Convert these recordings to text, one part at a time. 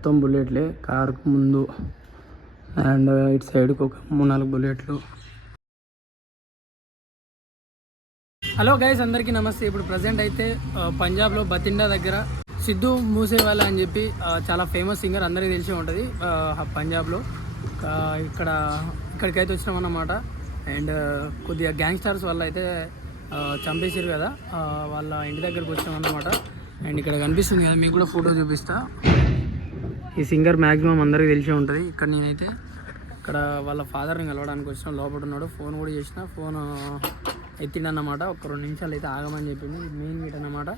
మొత్తం బుల్లెట్లే కార్కు ముందు. అండ్ ఇటు సైడ్కి ఒక మూడు నాలుగు బుల్లెట్లు. హలో గైస్ అందరికీ నమస్తే. ఇప్పుడు ప్రజెంట్ అయితే పంజాబ్లో బతిండా దగ్గర సిద్ధు మూసేవాలా అని చెప్పి చాలా ఫేమస్ సింగర్ అందరికీ తెలిసి ఉంటుంది పంజాబ్లో. ఇక్కడ ఇక్కడికైతే వచ్చినాం అన్నమాట అండ్ కొద్దిగా గ్యాంగ్స్టర్స్ వాళ్ళు అయితే ఆ, చంపేసారు కదా వాళ్ళ ఇంటి దగ్గరకు వచ్చినాం అన్నమాట అండ్ ఇక్కడ కనిపిస్తుంది కదా మీకు కూడా ఫోటో చూపిస్తా. ఈ సింగర్ మ్యాక్సిమం అందరికీ తెలిసే ఉంటుంది. ఇక్కడ నేనైతే ఇక్కడ వాళ్ళ ఫాదర్ని కలవడానికి వచ్చిన లోపల ఉన్నాడు. ఫోన్ కూడా చేసిన. ఫోన్ ఎత్తిండన్నమాట. ఒక రెండు నిమిషాలు అయితే ఆగమని చెప్పింది. మెయిన్ గేట్ అన్నమాట.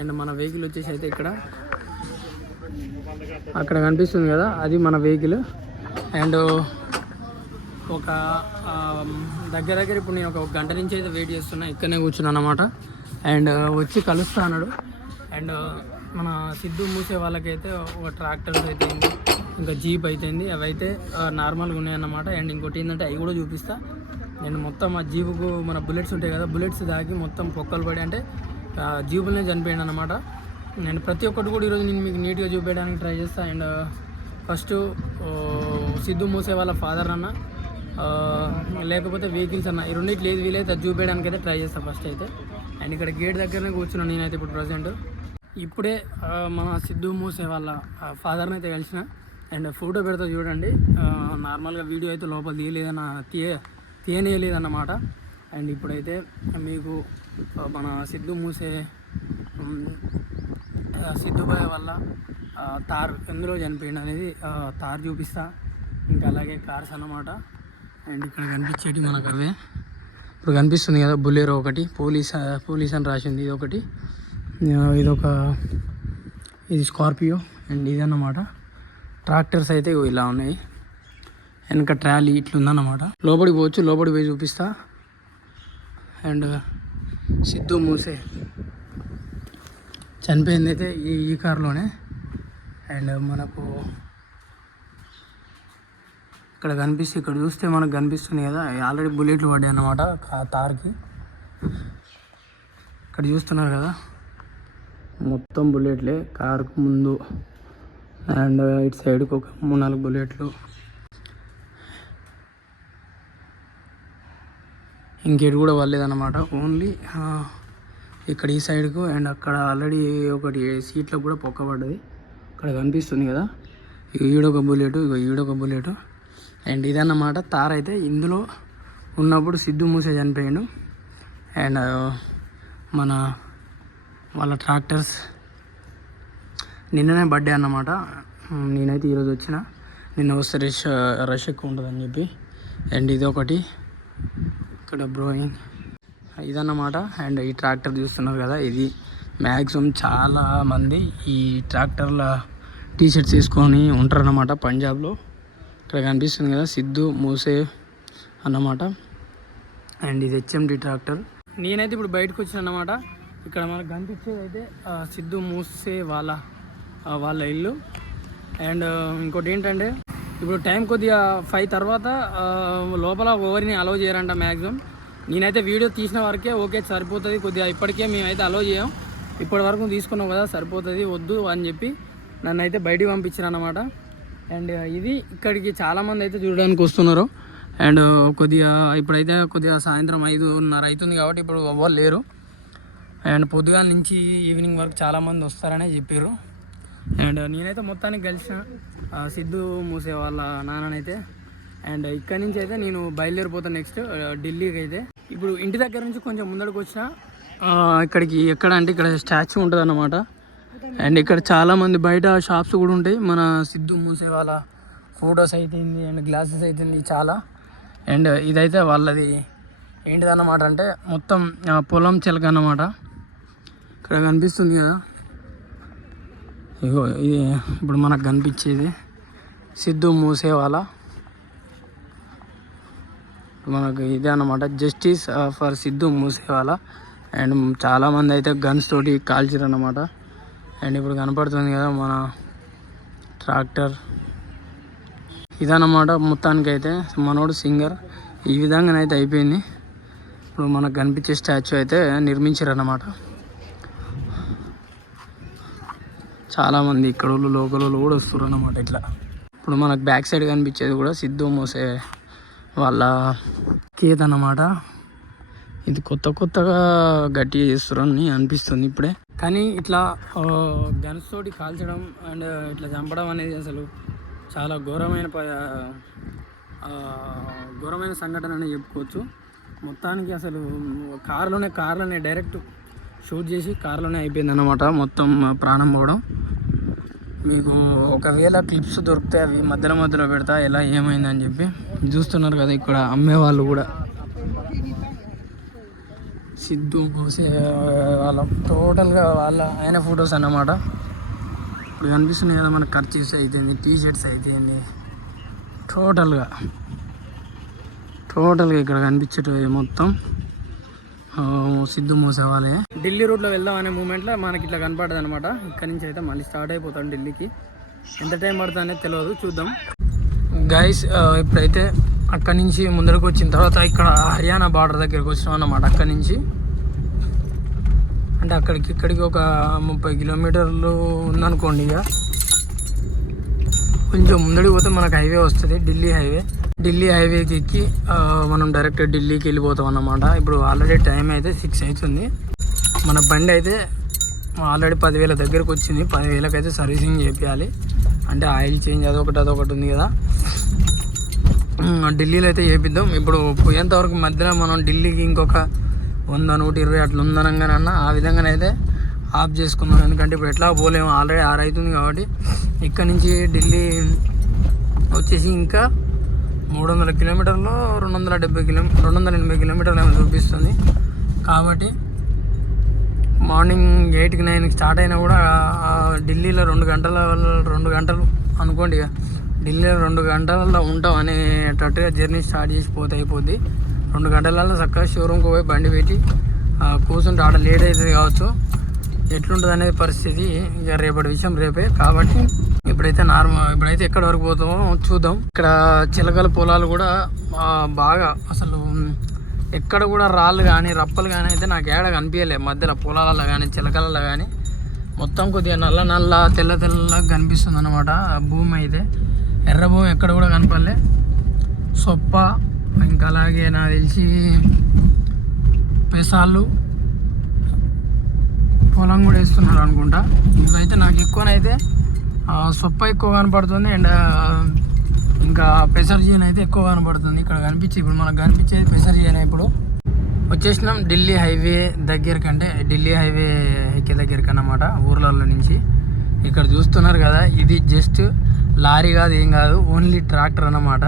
అండ్ మన వెహికల్ వచ్చేసి అయితే ఇక్కడ అక్కడ కనిపిస్తుంది కదా అది మన వెహికల్ అండ్ ఒక దగ్గర దగ్గర ఇప్పుడు నేను ఒక గంట నుంచి అయితే వెయిట్ చేస్తున్నా. ఇక్కడనే కూర్చున్నాను అనమాట అండ్ వచ్చి కలుస్తా అన్నాడు. అండ్ మన సిద్ధు మూసే వాళ్ళకైతే ఒక ట్రాక్టర్స్ అయితే ఇంకా జీప్ అయితేంది అవి అయితే నార్మల్గా ఉన్నాయన్నమాట. అండ్ ఇంకోటి ఏంటంటే అవి కూడా చూపిస్తా. నేను మొత్తం ఆ జీపుకు మన బుల్లెట్స్ ఉంటాయి కదా బుల్లెట్స్ దాకి మొత్తం పొక్కలు పడి అంటే ఆ జీబులనే చనిపోయాను అనమాట నేను ప్రతి ఒక్కటి కూడా ఈరోజు నేను మీకు నీట్గా చూపించడానికి ట్రై చేస్తాను అండ్ ఫస్ట్ సిద్ధు మూసే వాళ్ళ ఫాదర్ అన్న లేకపోతే వెహికల్స్ అన్న ఈ రెండింటి లేదు వీలైతే అది చూపించడానికి అయితే ట్రై చేస్తాను ఫస్ట్ అయితే. అండ్ ఇక్కడ గేట్ దగ్గరనే కూర్చున్నాను నేనైతే ఇప్పుడు ప్రజెంట్. ఇప్పుడే మన సిద్ధు మూసే వాళ్ళ ఫాదర్ని అయితే కలిసిన. అండ్ ఫోటో పెడతా చూడండి. నార్మల్గా వీడియో అయితే లోపల తీయలేదన్న తీయ తీయనేయలేదన్నమాట. అండ్ ఇప్పుడైతే మీకు మన సిద్ధు మూసే సిద్ధుబాయ్ వల్ల తార్ ఎందులో చనిపోయింది అనేది తార్ చూపిస్తా. ఇంకా అలాగే కార్స్ అన్నమాట. అండ్ ఇక్కడ కనిపించేటి మనకు అవే. ఇప్పుడు కనిపిస్తుంది కదా బులేరో ఒకటి పోలీస్ పోలీస్ అని రాసింది ఇది ఒకటి. ఇదొక ఇది స్కార్పియో అండ్ ఇది అన్నమాట ట్రాక్టర్స్ అయితే ఇలా ఉన్నాయి. వెనక ట్రాలీ ఇట్లుందన్నమాట. లోపలికి పోవచ్చు లోపలికి పోయి చూపిస్తా. అండ్ సిద్ధు మూసే. చనిపోయింది అయితే ఈ ఈ కార్లోనే. అండ్ మనకు ఇక్కడ కనిపిస్తే ఇక్కడ చూస్తే మనకు కనిపిస్తుంది కదా ఆల్రెడీ బుల్లెట్లు పడ్డాయి అన్నమాట తార్కి. ఇక్కడ చూస్తున్నారు కదా. మొత్తం బుల్లెట్లే. కార్కు ముందు అండ్ ఇటు సైడ్కి ఒక మూడు నాలుగు బుల్లెట్లు. ఇంకేటి కూడా పర్లేదన్నమాట ఓన్లీ ఇక్కడ ఈ సైడ్కు అండ్ అక్కడ ఆల్రెడీ ఒకటి సీట్లో కూడా పొక్కబడ్డది అక్కడ కనిపిస్తుంది కదా. ఈడొక బుల్లెట్ ఇక ఈడొక బుల్లెట్. అండ్ ఇదన్నమాట తార్ అయితే ఇందులో ఉన్నప్పుడు సిద్ధు మూసే చనిపోయాడు. అండ్ మన వాళ్ళ ట్రాక్టర్స్ నిన్ననే బర్త్డే అన్నమాట. నేనైతే ఈరోజు వచ్చిన. నిన్న వస్తే రష్ రష్ ఎక్కువ ఉంటుందని చెప్పి. అండ్ ఇది ఒకటి. ఇక్కడ బ్రోయింగ్ ఇదన్నమాట. అండ్ ఈ ట్రాక్టర్ చూస్తున్నారు కదా ఇది మ్యాక్సిమం చాలా మంది ఈ ట్రాక్టర్ల టీ షర్ట్స్ వేసుకొని ఉంటారన్నమాట పంజాబ్లో ఇక్కడ కనిపిస్తుంది కదా సిద్ధు మూసే అన్నమాట. అండ్ ఇది హెచ్ఎండి ట్రాక్టర్ నేనైతే ఇప్పుడు బయటకు వచ్చిన అన్నమాట. ఇక్కడ మనకు కనిపించేది అయితే సిద్ధు మూసే వాళ్ళ వాళ్ళ ఇల్లు. అండ్ ఇంకోటి ఏంటంటే ఇప్పుడు టైం కొద్దిగా ఫైవ్ తర్వాత లోపల ఎవరిని అలౌ చేయరంట మ్యాక్సిమం నేనైతే వీడియో తీసిన వరకే ఓకే సరిపోతుంది కొద్దిగా. ఇప్పటికే మేమైతే అలౌ చేయం. ఇప్పటి వరకు తీసుకున్నాం కదా సరిపోతుంది వద్దు అని చెప్పి నన్ను అయితే బయటికి పంపించారు అనమాట అండ్ ఇది ఇక్కడికి చాలామంది అయితే చూడడానికి వస్తున్నారు. అండ్ కొద్దిగా ఇప్పుడైతే కొద్దిగా సాయంత్రం ఐదున్నర అవుతుంది కాబట్టి ఇప్పుడు ఎవ్వరు లేరు. అండ్ పొద్దుగాల నుంచి ఈవినింగ్ వరకు చాలామంది వస్తారనే చెప్పారు అండ్ నేనైతే మొత్తానికి కలిసిన సిద్ధు మూసే వాళ్ళ నాన్ననైతే. అండ్ ఇక్కడి నుంచి అయితే నేను బయలుదేరిపోతాను నెక్స్ట్ ఢిల్లీకి అయితే. ఇప్పుడు ఇంటి దగ్గర నుంచి కొంచెం ముందడికి వచ్చిన ఇక్కడికి ఎక్కడ అంటే ఇక్కడ స్టాచ్యూ ఉంటుంది అన్నమాట అండ్ ఇక్కడ చాలామంది బయట షాప్స్ కూడా ఉంటాయి. మన సిద్ధు మూసే వాళ్ళ ఫొటోస్ అయితేంది అండ్ గ్లాసెస్ అయితేంది చాలా. అండ్ ఇదైతే వాళ్ళది ఏంటిదన్నమాట అంటే మొత్తం పొలం చిలక అన్నమాట. ఇక్కడ కనిపిస్తుంది కదా. ఇగో ఇది ఇప్పుడు మనకు కనిపించేది సిద్ధు మూసేవాల. మనకు ఇదే అన్నమాట justice for uh, Sidhu Moosewala. And చాలామంది అయితే గన్స్ తోటి కాల్చారు అండ్ ఇప్పుడు కనపడుతుంది కదా మన ట్రాక్టర్ ఇదన్నమాట మొత్తానికి అయితే మనోడు సింగర్ ఈ విధంగానైతే అయిపోయింది. ఇప్పుడు మనకు కనిపించే స్టాచ్యూ అయితే నిర్మించారు అన్నమాట చాలామంది ఇక్కడ వాళ్ళు లోకల్ వాళ్ళు కూడా వస్తారు అన్నమాట ఇట్లా. ఇప్పుడు మనకు బ్యాక్ సైడ్ కనిపించేది కూడా సిద్ధు మోసే వాళ్ళ కేత్ అన్నమాట. ఇది కొత్త కొత్తగా గట్టిగా చేస్తారని అనిపిస్తుంది ఇప్పుడే. కానీ ఇట్లా గన్స్ తోటి కాల్చడం అండ్ ఇట్లా చంపడం అనేది అసలు చాలా ఘోరమైన ప- ఘోరమైన సంఘటన అని చెప్పుకోవచ్చు. మొత్తానికి అసలు కారులోనే కార్లోనే డైరెక్ట్ షూట్ చేసి కార్లోనే అయిపోయింది అనమాట మొత్తం ప్రాణం పోవడం. మీకు ఒకవేళ క్లిప్స్ దొరికితే అవి మధ్యలో మధ్యలో పెడతా ఎలా ఏమైందని చెప్పి. చూస్తున్నారు కదా ఇక్కడ అమ్మే వాళ్ళు కూడా. సిద్ధు కోసే వాళ్ళ టోటల్గా వాళ్ళ ఆయన ఫొటోస్ అన్నమాట. ఇప్పుడు కనిపిస్తున్నాయి కదా మన ఖర్చీస్ అయితేంది టీ షర్ట్స్ అయితేంది. టోటల్గా టోటల్గా ఇక్కడ కనిపించేటివి మొత్తం. సిద్ధు మూసేవాళ్ళే. ఢిల్లీ రూట్లో వెళ్దాం అనే మూమెంట్లో మనకి ఇట్లా కనపడదు అనమాట ఇక్కడ నుంచి అయితే మళ్ళీ స్టార్ట్ అయిపోతాం ఢిల్లీకి. ఎంత టైం పడుతుంది అనేది తెలియదు చూద్దాం. గైస్ ఇప్పుడైతే అక్కడి నుంచి ముందరకు వచ్చిన తర్వాత ఇక్కడ హర్యానా బార్డర్ దగ్గరికి వచ్చినాం అన్నమాట అక్కడి నుంచి. అంటే అక్కడికి ఇక్కడికి ఒక ముప్పై కిలోమీటర్లు ఉందనుకోండి ఇక. కొంచెం ముందడికి పోతే మనకు హైవే వస్తుంది ఢిల్లీ హైవే ఢిల్లీ హైవేకి ఎక్కి మనం డైరెక్ట్ ఢిల్లీకి వెళ్ళిపోతాం అన్నమాట. ఇప్పుడు ఆల్రెడీ టైం అయితే సిక్స్ అవుతుంది. మన బండి అయితే ఆల్రెడీ పదివేల దగ్గరకు వచ్చింది. పదివేలకు అయితే సర్వీసింగ్ చేపించాలి అంటే ఆయిల్ చేంజ్ అదొకటి అదొకటి ఉంది కదా. ఢిల్లీలో అయితే చేపిద్దాం. ఇప్పుడు పోయేంతవరకు మధ్యలో మనం ఢిల్లీకి ఇంకొక వంద నూట ఇరవై అట్లా ఉందనంగానన్నా ఆ విధంగానైతే ఆఫ్ చేసుకున్నాం. ఎందుకంటే ఇప్పుడు ఎట్లా పోలేము. ఆల్రెడీ ఆరు అవుతుంది కాబట్టి ఇక్కడ నుంచి ఢిల్లీ వచ్చేసి ఇంకా మూడు వందల కిలోమీటర్లు రెండు వందల డెబ్బై కిలో రెండు వందల ఎనభై కిలోమీటర్లు ఏమైనా చూపిస్తుంది. కాబట్టి మార్నింగ్ ఎయిట్కి నైన్కి స్టార్ట్ అయినా కూడా ఢిల్లీలో రెండు గంటల రెండు గంటలు అనుకోండి ఇక. ఢిల్లీలో రెండు గంటలలో ఉంటాం అనేటట్టుగా జర్నీ స్టార్ట్ చేసి పోతే అయిపోద్ది. రెండు గంటలలో చక్కగా షోరూమ్కి పోయి బండి పెట్టి ఆ, కూర్చుంటే ఆడ లేట్ అవుతుంది కావచ్చు. ఎట్లుంటుంది అనేది పరిస్థితి ఇక రేపటి విషయం రేపే. కాబట్టి ఇప్పుడైతే నార్మల్ ఇప్పుడైతే ఎక్కడ వరకు పోతామో చూద్దాం. ఇక్కడ చిలకల పొలాలు కూడా బాగా అసలు ఎక్కడ కూడా రాళ్ళు కానీ రప్పలు కానీ అయితే నాకు ఏడ కనిపించలే మధ్యలో పొలాలలో కానీ చిలకలలో కానీ మొత్తం కొద్దిగా నల్ల నల్ల తెల్ల తెల్లగా కనిపిస్తుంది అనమాట భూమి అయితే. ఎర్ర భూమి ఎక్కడ కూడా కనపడలే. సొప్ప ఇంకా అలాగే నాకు తెలిసి పెసాలు పొలం కూడా వేస్తున్నారు అనుకుంటా. ఇవైతే నాకు ఎక్కువనైతే సొప్ప ఎక్కువ కనపడుతుంది అండ్ ఇంకా పెసర్ జీన్ అయితే ఎక్కువ కనపడుతుంది. ఇక్కడ కనిపించి ఇప్పుడు మనకు కనిపించేది పెసర్ జీన్ ఇప్పుడు. వచ్చేసినాం ఢిల్లీ హైవే దగ్గరికి అంటే ఢిల్లీ హైవే ఎక్కే దగ్గరికి అన్నమాట ఊర్లలో నుంచి. ఇక్కడ చూస్తున్నారు కదా ఇది జస్ట్ లారీ కాదు ఏం కాదు ఓన్లీ ట్రాక్టర్ అన్నమాట.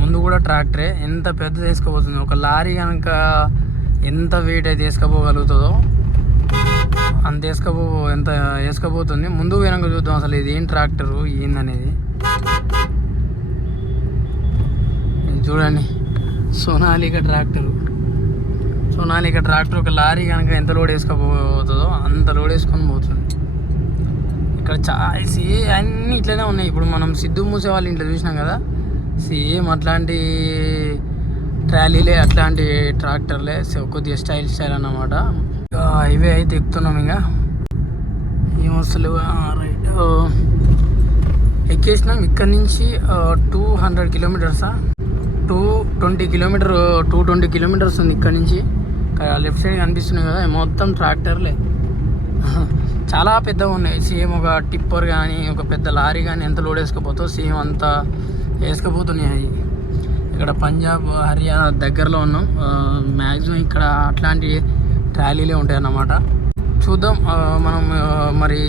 ముందు కూడా ట్రాక్టరే ఎంత పెద్ద తీసుకుపోతుంది ఒక లారీ కనుక ఎంత వెయిట్ అయితే తీసుకుపోగలుగుతుందో అంత వేసుకపో ఎంత వేసుకపోతుంది ముందు వెనక చూద్దాం అసలు ఇది ఏం ట్రాక్టరు ఏందనేది. చూడండి. సోనాలిక ట్రాక్టరు సోనాలిక ట్రాక్టర్ ఒక లారీ కనుక ఎంత లోడ్ వేసుకపోతుందో అంత లోడ్ వేసుకొని పోతుంది. ఇక్కడ చాయిస్ అన్నీ ఇట్లనే ఉన్నాయి. ఇప్పుడు మనం సిద్ధు మూసే వాళ్ళ ఇంట్లో చూసినాం కదా. సేమ్ అట్లాంటి ట్రాలీలే అట్లాంటి ట్రాక్టర్లే కొద్దిగా స్టైల్ స్టైల్ అన్నమాట. హైవే అయితే ఎక్కుతున్నాం ఇంకా. అసలు రైట్. ఎక్కేసినాం ఇక్కడ నుంచి two hundred కిలోమీటర్సా two twenty kilometre two twenty kilometres ఉంది ఇక్కడ నుంచి. లెఫ్ట్ సైడ్ కనిపిస్తున్నాయి కదా మొత్తం ట్రాక్టర్లే చాలా పెద్దగా ఉన్నాయి. సేమ్ ఒక టిప్పర్ కానీ ఒక పెద్ద లారీ కానీ ఎంత లోడ్ వేసుకపోతో సేమ్ అంతా వేసుకపోతున్నాయి అవి. ఇక్కడ పంజాబ్ హర్యానా దగ్గరలో ఉన్నాం. మ్యాక్సిమం ఇక్కడ అట్లాంటి ట్రాలీలే ఉంటాయి అన్నమాట చూద్దాం మనం మరి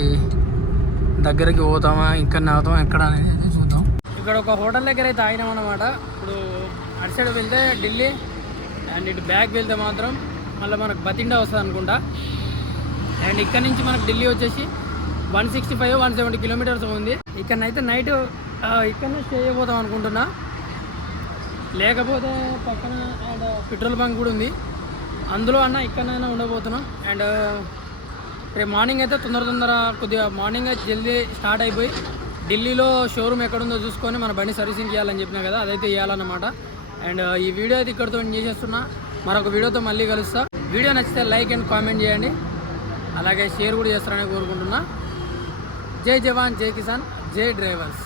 దగ్గరికి పోతామా ఇక్కడనే అవుతామా ఎక్కడ అనేది అయితే చూద్దాం. ఇక్కడ ఒక హోటల్ దగ్గర అయితే ఆగినాం అనమాట ఇప్పుడు అటు సైడ్ వెళ్తే ఢిల్లీ అండ్ ఇటు బ్యాక్ వెళ్తే మాత్రం మళ్ళీ మనకు బతిండా వస్తుంది అనుకుంటా. అండ్ ఇక్కడ నుంచి మనకు ఢిల్లీ వచ్చేసి one sixty five one seventy kilometres ఉంది. ఇక్కడనైతే నైట్ ఇక్కడనే స్టే అయిపోతాం అనుకుంటున్నా. లేకపోతే పక్కన అండ్ పెట్రోల్ బంక్ కూడా ఉంది. అందులో అన్న ఇక్కడనైనా ఉండబోతున్నాం. అండ్ రేపు మార్నింగ్ అయితే తొందర తొందర కొద్దిగా మార్నింగ్ అయితే జల్దీ స్టార్ట్ అయిపోయి ఢిల్లీలో షోరూమ్ ఎక్కడుందో చూసుకొని మన బండి సర్వీసింగ్ చేయాలని చెప్పినా కదా అదైతే చేయాలన్నమాట. అండ్ ఈ వీడియో అయితే ఇక్కడితో చేసేస్తున్నా. మరొక వీడియోతో మళ్ళీ కలుస్తా. వీడియో నచ్చితే లైక్ అండ్ కామెంట్ చేయండి. అలాగే షేర్ కూడా చేస్తారని కోరుకుంటున్నా. జై జవాన్ జై కిసాన్ జై డ్రైవర్స్.